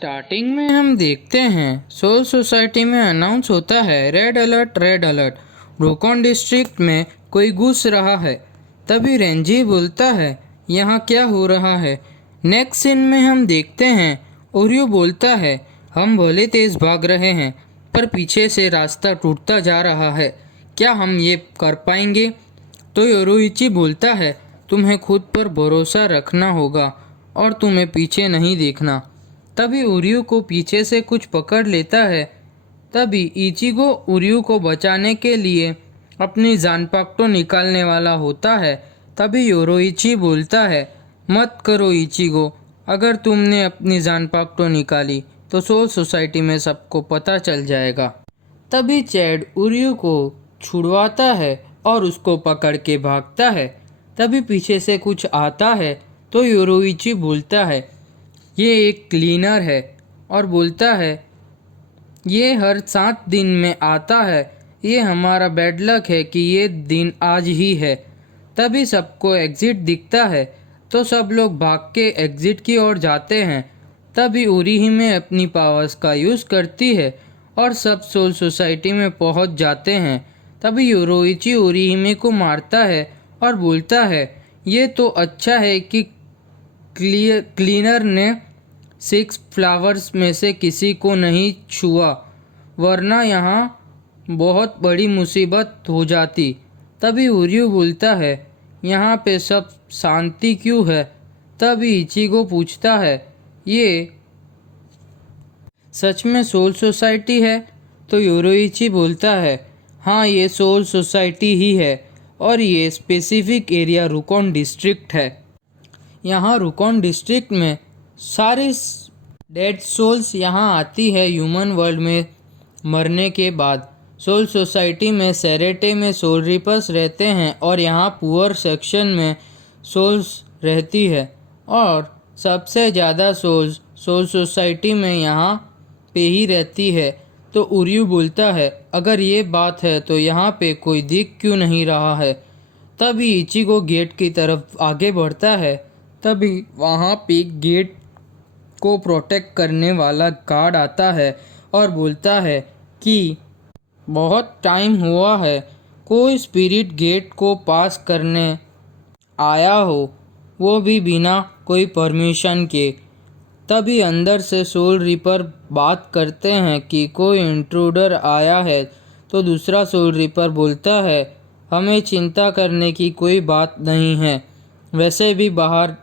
Starting में हम देखते हैं सोल सोसाइटी में अनाउंस होता है रेड अलर्ट, रेड अलर्ट, रोकॉन डिस्ट्रिक्ट में कोई घुस रहा है। तभी रेंजी बोलता है यहाँ क्या हो रहा है। नेक्स्ट सीन में हम देखते हैं ओरियो बोलता है हम भले तेज भाग रहे हैं पर पीछे से रास्ता टूटता जा रहा है, क्या हम ये कर पाएंगे। तो योरोइची बोलता है तुम्हें खुद पर भरोसा रखना होगा और तुम्हें पीछे नहीं देखना। तभी उरियो को पीछे से कुछ पकड़ लेता है। तभी इचिगो उरियो को बचाने के लिए अपनी जानपाक्टो निकालने वाला होता है। तभी योरोइची बोलता है मत करो इचिगो, अगर तुमने अपनी जानपाक्टो निकाली तो सोल सोसाइटी में सबको पता चल जाएगा। तभी चैड उरियो को छुड़वाता है और उसको पकड़ के भागता है। तभी पीछे से कुछ आता है तो योरोइची बोलता है ये एक क्लीनर है और बोलता है ये हर 7 दिन में आता है, ये हमारा बैड लक है कि ये दिन आज ही है। तभी सबको एग्जिट दिखता है तो सब लोग भाग के एग्जिट की ओर जाते हैं। तभी उरीहिमे अपनी पावर्स का यूज़ करती है और सब सोल सोसाइटी में पहुंच जाते हैं। तभी योरोइची उरीहिमे को मारता है और बोलता है ये तो अच्छा है कि क्लीनर ने 6 फ्लावर्स में से किसी को नहीं छुआ, वरना यहाँ बहुत बड़ी मुसीबत हो जाती। तभी उरियो बोलता है यहाँ पे सब शांति क्यों है। तभी इचिगो पूछता है ये सच में सोल सोसाइटी है। तो योरोइची बोलता है हाँ ये सोल सोसाइटी ही है और ये स्पेसिफिक एरिया रुकॉन डिस्ट्रिक्ट है। यहाँ रुकॉन डिस्ट्रिक्ट में सारी डेड सोल्स यहाँ आती है ह्यूमन वर्ल्ड में मरने के बाद। सोल सोसाइटी में सेरेटे में सोल रिपर्स रहते हैं और यहाँ पुअर सेक्शन में सोल्स रहती है और सबसे ज़्यादा सोल्स सोल सोसाइटी में यहाँ पे ही रहती है। तो उरियो बोलता है अगर ये बात है तो यहाँ पे कोई दिख क्यों नहीं रहा है। तभी इचिगो गेट की तरफ आगे बढ़ता है। तभी वहाँ पे गेट को प्रोटेक्ट करने वाला गार्ड आता है और बोलता है कि बहुत टाइम हुआ है कोई स्पिरिट गेट को पास करने आया हो, वो भी बिना कोई परमिशन के। तभी अंदर से सोल रिपर बात करते हैं कि कोई इंट्रूडर आया है। तो दूसरा सोल रिपर बोलता है हमें चिंता करने की कोई बात नहीं है, वैसे भी बाहर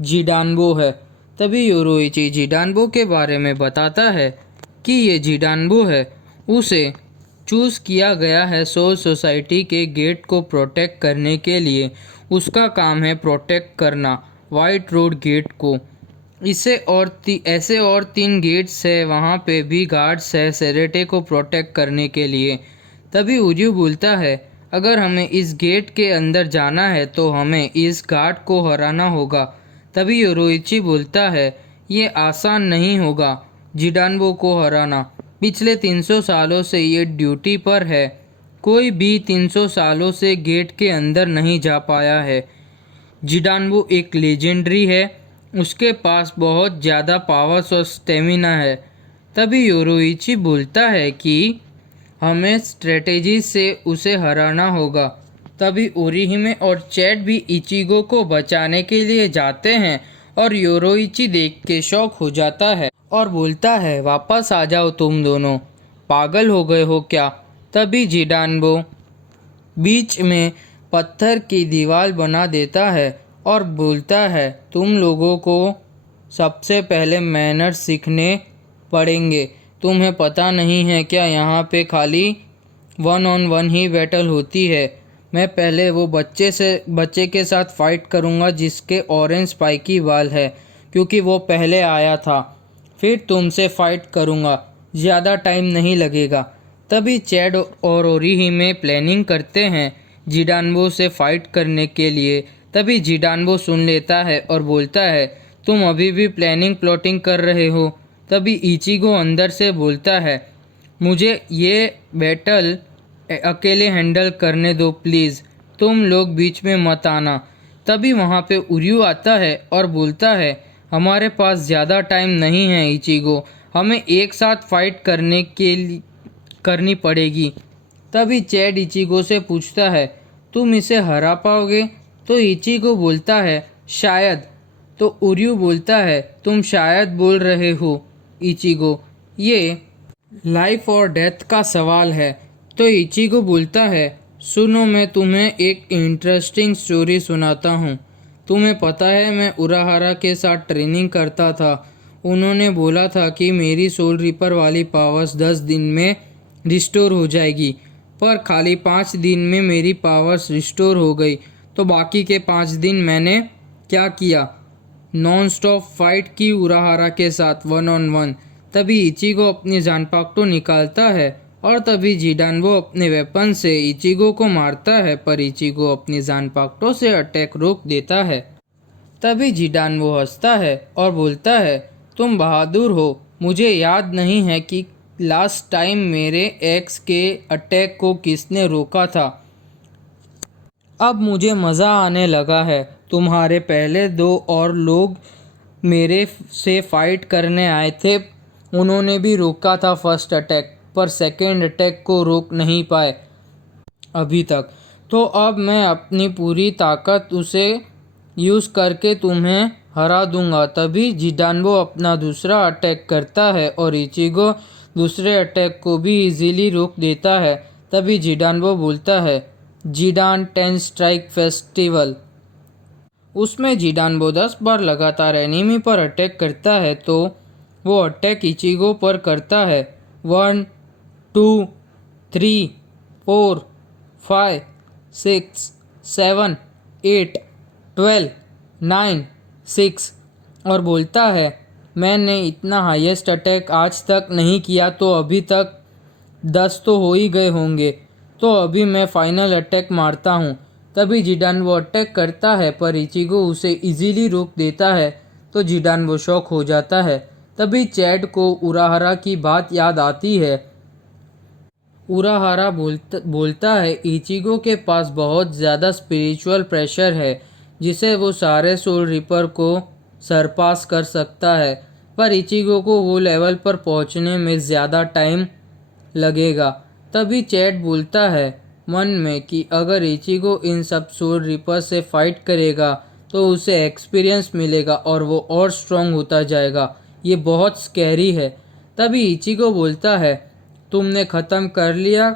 जिडानबो है। तभी योरोइची जिडानबो के बारे में बताता है कि ये जिडानबो है, उसे चूज़ किया गया है सोल सोसाइटी के गेट को प्रोटेक्ट करने के लिए। उसका काम है प्रोटेक्ट करना वाइट रोड गेट को। ऐसे और 3 गेट्स है, वहाँ पे भी गार्ड्स है सेरेटे को प्रोटेक्ट करने के लिए। तभी उरियो बोलता है अगर हमें इस गेट के अंदर जाना है तो हमें इस गार्ड को हराना होगा। तभी योरोइची बोलता है ये आसान नहीं होगा जिडानबो को हराना, पिछले 300 सालों से ये ड्यूटी पर है, कोई भी 300 सालों से गेट के अंदर नहीं जा पाया है। जिडानबो एक लेजेंडरी है, उसके पास बहुत ज़्यादा पावर्स और स्टेमिना है। तभी योरोइची बोलता है कि हमें स्ट्रेटेजी से उसे हराना होगा। तभी ओरिहिमे और चैड भी इचिगो को बचाने के लिए जाते हैं और योरोइची देख के शॉक हो जाता है और बोलता है वापस आ जाओ तुम दोनों, पागल हो गए हो क्या। तभी जिडानबो बीच में पत्थर की दीवार बना देता है और बोलता है तुम लोगों को सबसे पहले मैनर्स सीखने पड़ेंगे, तुम्हें पता नहीं है क्या यहाँ पे खाली 1 on 1 ही बैटल होती है। मैं पहले वो बच्चे के साथ फाइट करूँगा जिसके ऑरेंज स्पाइकी बाल है, क्योंकि वो पहले आया था, फिर तुमसे फाइट करूँगा, ज़्यादा टाइम नहीं लगेगा। तभी चैड और ओरिहिमे प्लानिंग करते हैं जिडानबो से फाइट करने के लिए। तभी जिडानबो सुन लेता है और बोलता है तुम अभी भी प्लाटिंग कर रहे हो। तभी इचिगो अंदर से बोलता है मुझे ये बैटल अकेले हैंडल करने दो प्लीज़, तुम लोग बीच में मत आना। तभी वहाँ पे उरियो आता है और बोलता है हमारे पास ज़्यादा टाइम नहीं है इचिगो, हमें एक साथ फाइट करनी पड़ेगी। तभी चैड इचिगो से पूछता है, तुम इसे हरा पाओगे? तो इचिगो बोलता है, शायद। तो उर्यू बोलता है, तुम शायद बोल रहे हो इचिगो, ये लाइफ और डेथ का सवाल है। तो इचिगो बोलता है, सुनो, मैं तुम्हें एक इंटरेस्टिंग स्टोरी सुनाता हूँ। तुम्हें पता है, मैं उराहारा के साथ ट्रेनिंग करता था। उन्होंने बोला था कि मेरी सोल रिपर वाली पावर्स 10 दिन में रिस्टोर हो जाएगी, पर खाली 5 दिन में मेरी पावर्स रिस्टोर हो गई। तो बाकी के 5 दिन मैंने क्या किया? नॉन स्टॉप फाइट की उराहारा के साथ 1-on-1। तभी इचिगो अपनी जानपाक्टो निकालता है और तभी जिडानबो अपने वेपन से इचिगो को मारता है, पर इचिगो अपनी जानपाक्टो से अटैक रोक देता है। तभी जिडानबो हंसता है और बोलता है, तुम बहादुर हो। मुझे याद नहीं है कि लास्ट टाइम मेरे एक्स के अटैक को किसने रोका था। अब मुझे मज़ा आने लगा है। तुम्हारे पहले 2 और लोग मेरे से फाइट करने आए थे, उन्होंने भी रोका था फर्स्ट अटैक, पर सेकंड अटैक को रोक नहीं पाए अभी तक। तो अब मैं अपनी पूरी ताकत उसे यूज़ करके तुम्हें हरा दूंगा। तभी जिडानबो अपना दूसरा अटैक करता है और इचिगो दूसरे अटैक को भी इजीली रोक देता है। तभी जिडानबो बोलता है, जिडान 10 स्ट्राइक फेस्टिवल। उसमें जिडानबो 10 बार लगातार एनिमी पर अटैक करता है। तो वो अटैक इचिगो पर करता है। 1 2 3 4 5 6 7 8 12 9 6 और बोलता है, मैंने इतना हाईएस्ट अटैक आज तक नहीं किया, तो अभी तक 10 तो हो ही गए होंगे। तो अभी मैं फाइनल अटैक मारता हूँ। तभी जिडानबो अटैक करता है, पर इचिगो उसे इजीली रोक देता है। तो जिडानबो शॉक हो जाता है। तभी चैड को उराहारा की बात याद आती है। उराहारा बोलता है, इचिगो के पास बहुत ज़्यादा स्पिरिचुअल प्रेशर है, जिसे वो सारे सोल रिपर को सरपास कर सकता है, पर इचिगो को वो लेवल पर पहुंचने में ज़्यादा टाइम लगेगा। तभी चैड बोलता है मन में कि अगर इचिगो इन सब सोल रिपर से फाइट करेगा तो उसे एक्सपीरियंस मिलेगा और वो और स्ट्रॉन्ग होता जाएगा। ये बहुत स्कैरी है। तभी इचिगो बोलता है, तुमने ख़त्म कर लिया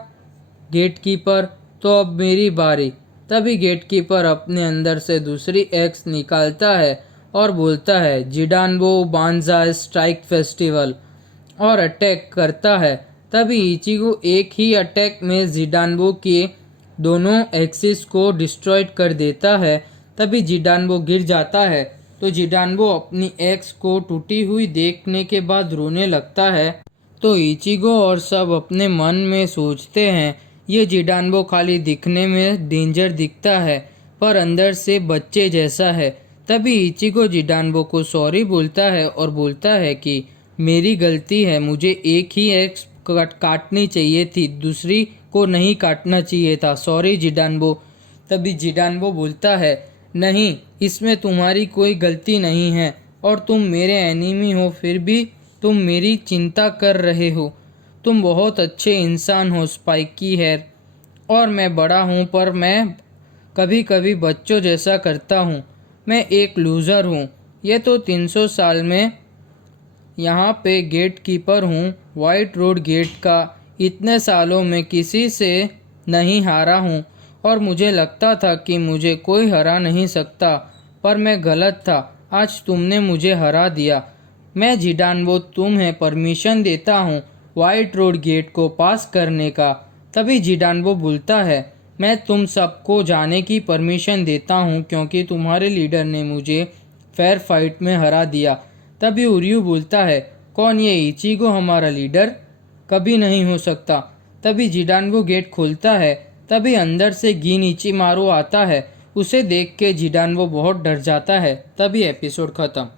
गेटकीपर, तो अब मेरी बारी। तभी गेटकीपर अपने अंदर से दूसरी एक्स निकालता है और बोलता है, जिडानबो बांजा स्ट्राइक फेस्टिवल, और अटैक करता है। तभी इचिगो एक ही अटैक में जिडानबो के दोनों एक्सिस को डिस्ट्रॉयड कर देता है। तभी जिडानबो गिर जाता है। तो जिडानबो अपनी एक्स को टूटी हुई देखने के बाद रोने लगता है। तो इचिगो और सब अपने मन में सोचते हैं, ये जिडानबो खाली दिखने में डेंजर दिखता है, पर अंदर से बच्चे जैसा है। तभी इचिगो जिडानबो को सॉरी बोलता है और बोलता है कि मेरी गलती है, मुझे एक ही एक्स काटनी चाहिए थी, दूसरी को नहीं काटना चाहिए था, सॉरी जिडानबो। तभी जिडानबो बोलता है, नहीं, इसमें तुम्हारी कोई गलती नहीं है और तुम मेरे एनिमी हो, फिर भी तुम मेरी चिंता कर रहे हो। तुम बहुत अच्छे इंसान हो स्पाइकी हेयर, और मैं बड़ा हूँ, पर मैं कभी कभी बच्चों जैसा करता हूँ। मैं एक लूज़र हूँ। ये तो 300 साल में यहाँ पे गेट कीपर हूँ, वाइट रोड गेट का। इतने सालों में किसी से नहीं हारा हूँ और मुझे लगता था कि मुझे कोई हरा नहीं सकता, पर मैं गलत था। आज तुमने मुझे हरा दिया। मैं जिडानबो तुम्हें परमिशन देता हूँ वाइट रोड गेट को पास करने का। तभी जिडानबो बोलता है, मैं तुम सबको जाने की परमिशन देता हूँ क्योंकि तुम्हारे लीडर ने मुझे फेयर फाइट में हरा दिया। तभी उर्यू बोलता है, कौन? ये इचिगो हमारा लीडर? कभी नहीं हो सकता। तभी जिडानबो गेट खोलता है। तभी अंदर से गिन इचिमारू आता है। उसे देख के जिडानबो बहुत डर जाता है। तभी एपिसोड खत्म।